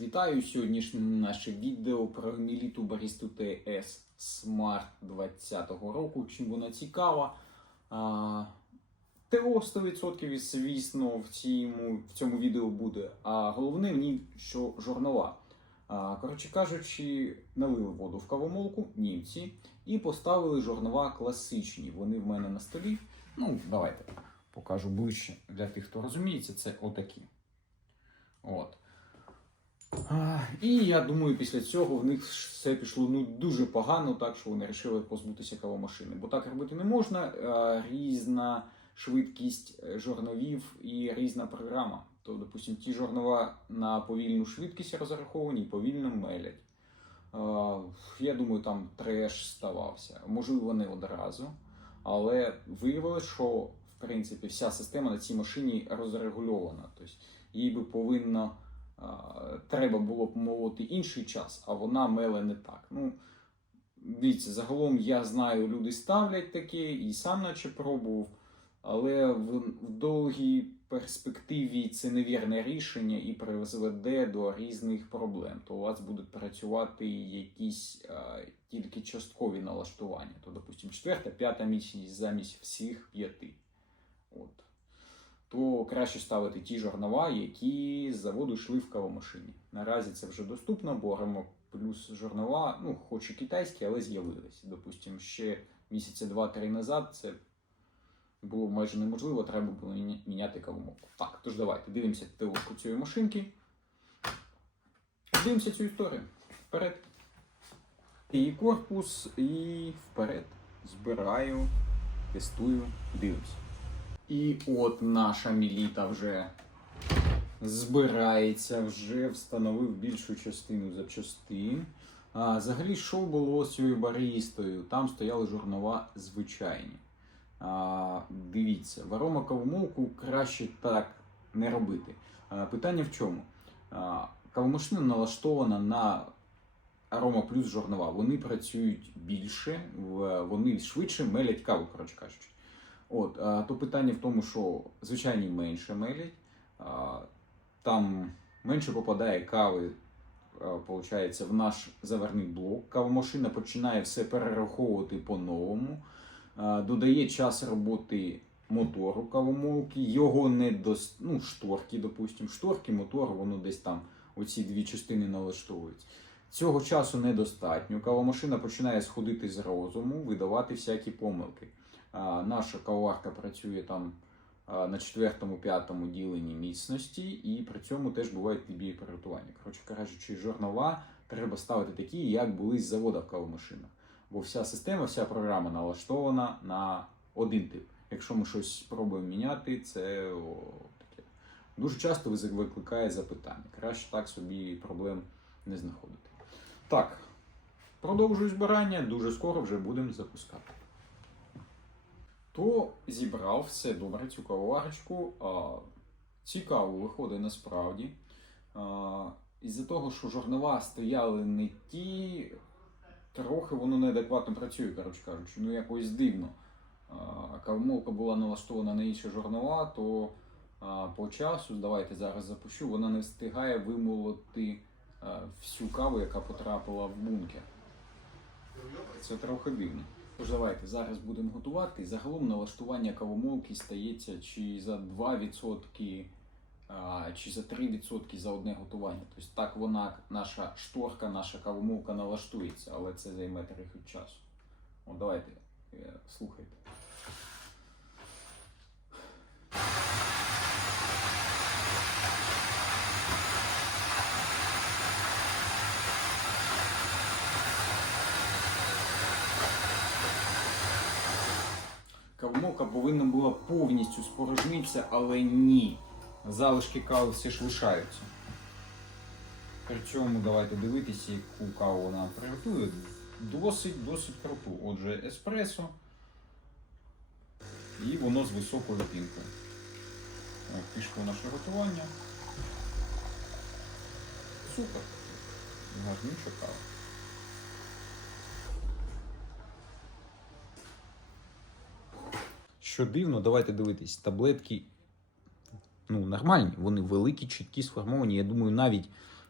вітаю сьогоднішнє наше відео про Міліту Барісту TS Smart 20-го року. Чим вона цікава? А, ТО 100% і, звісно, в цьому, в цьому відео буде. А головне в ній, що жорнова. Коротше кажучи, налили воду в кавомолку німці і поставили жорнова класичні. Вони в мене на столі. Ну, давайте покажу ближче для тих, хто розуміється, це отакі. От. І я думаю, після цього в них все пішло ну, дуже погано, так що вони вирішили позбутися кавомашини. Бо так робити не можна. Різна швидкість е, жорновів і різна програма. То, допустимо, ті жорнова на повільну швидкість розраховані і повільно мелять. Я думаю, там треш ставався. Можливо, не одразу. Але виявилось, що в принципі вся система на цій машині розрегульована. Тобто їй би повинно треба було б молоти інший час, а вона меле не так. Ну, дивіться, загалом я знаю, люди ставлять таке і сам наче пробував, але в, в довгій перспективі це невірне рішення і призведе до різних проблем. То у вас будуть працювати якісь а, тільки часткові налаштування. То, допустимо, четверта, п'ята місяць замість всіх п'яти. От то краще ставити ті жорнова, які з заводу йшли в кавомашині. Наразі це вже доступно, бо ремок плюс жорнова, ну, хоч і китайські, але з'явились. Допустимо, ще місяця два-три назад це було майже неможливо, треба було міняти кавомолку. Так, тож давайте дивимося теорку цієї машинки. Дивимося цю історію. Вперед. Її корпус і вперед. Збираю, тестую, дивимося. І от наша міліта вже збирається, вже встановив більшу частину запчастин. А, взагалі, що було з цією баристою? Там стояли журнова звичайні. А, дивіться, в аромакавомолку краще так не робити. А, питання в чому? Кавомашина налаштована на арома плюс жорнова. Вони працюють більше, вони швидше мелять каву, коротше кажучи. От, а, то питання в тому, що звичайні менше мелять, а, там менше попадає кави, виходить, в наш заверний блок. Кавомашина починає все перераховувати по-новому, додає час роботи мотору кавомолки, його не до ну, шторки, допустимо. Шторки, мотор, воно десь там оці дві частини налаштовуються. Цього часу недостатньо. Кавомашина починає сходити з розуму, видавати всякі помилки. Наша кавоварка працює там на четвертому-п'ятому діленні міцності, і при цьому теж бувають відбії приготування. Коротше кажучи, жорнова треба ставити такі, як були з завода в кавомашинах. Бо вся система, вся програма налаштована на один тип. Якщо ми щось спробуємо міняти, це о, таке. Дуже часто викликає запитання. Краще так собі проблем не знаходити. Так, продовжую збирання. Дуже скоро вже будемо запускати. То зібрав все добре цю кавоварочку. А, цікаво виходить насправді. Із-за того, що жорнова стояли не ті, трохи воно неадекватно працює, коротше кажучи, ну якось дивно. А, кавомолка була налаштована на інші жорнова, то по часу, давайте зараз запущу, вона не встигає вимолоти всю каву, яка потрапила в бункер. Це трохи дивно. Тож давайте зараз будемо готувати. Загалом налаштування кавомолки стається чи за 2%, а, чи за 3% за одне готування. Тобто так вона, наша шторка, наша кавомолка налаштується, але це займе трохи часу. От давайте, е, слухайте. Кавомолка повинна була повністю спорожнитися, але ні. Залишки кави все ж лишаються. При цьому давайте дивитися, яку каву вона приготує. Досить, досить круту. Отже, еспресо. І воно з високою пінкою. Пішло наше готування. Супер. Гарнюча кава. Що дивно, давайте дивитись, таблетки ну, нормальні, вони великі, чіткі, сформовані. Я думаю, навіть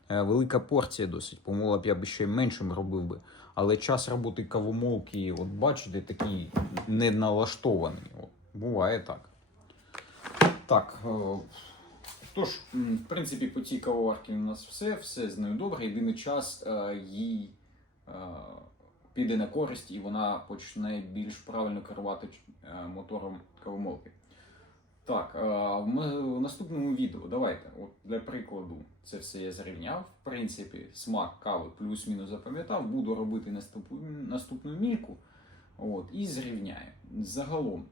е, велика порція досить. Помола б я б ще меншим робив би. Але час роботи кавомолки, от бачите, такий не налаштований. От, буває так. Так. е, Тож, в принципі, по цій кавоварці у нас все, все з нею добре. Єдиний час е, їй е, піде на користь і вона почне більш правильно керувати е, мотором кавомолки. Так, е, в наступному відео давайте, от для прикладу, це все я зрівняв. В принципі, смак кави плюс-мінус запам'ятав. Буду робити наступну, наступну мільку. От, і зрівняю. Загалом.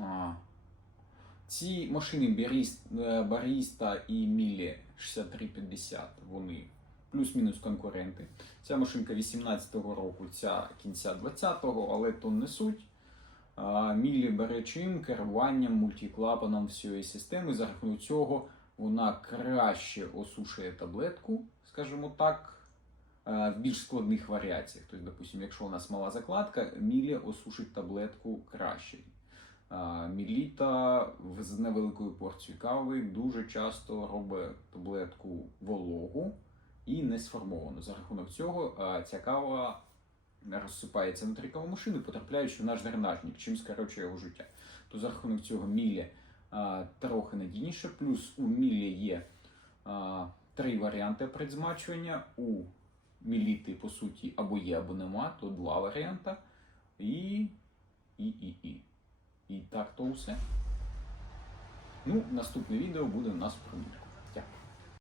А, ці машини е, і Мілі 6350, вони плюс-мінус конкуренти. Ця машинка 18-го року, ця кінця 20-го, але то не суть. Мілі бере чим керуванням, мультиклапаном всієї системи. За рахунок цього вона краще осушує таблетку, скажімо так, в більш складних варіаціях. Тобто, допустим, якщо у нас мала закладка, Мілі осушить таблетку краще. Міліта з невеликою порцією кави дуже часто робить таблетку вологу і не сформовану. За рахунок цього ця кава розсипається внутрі кавомашини, потрапляючи в наш дренажник, чим скорочує його життя. То за рахунок цього мілі трохи надійніше, плюс у мілі є три варіанти предзмачування. У міліти, по суті, або є, або нема, то два варіанти. І, і, і, і. І так то все. Ну, наступне відео буде у нас про мільку.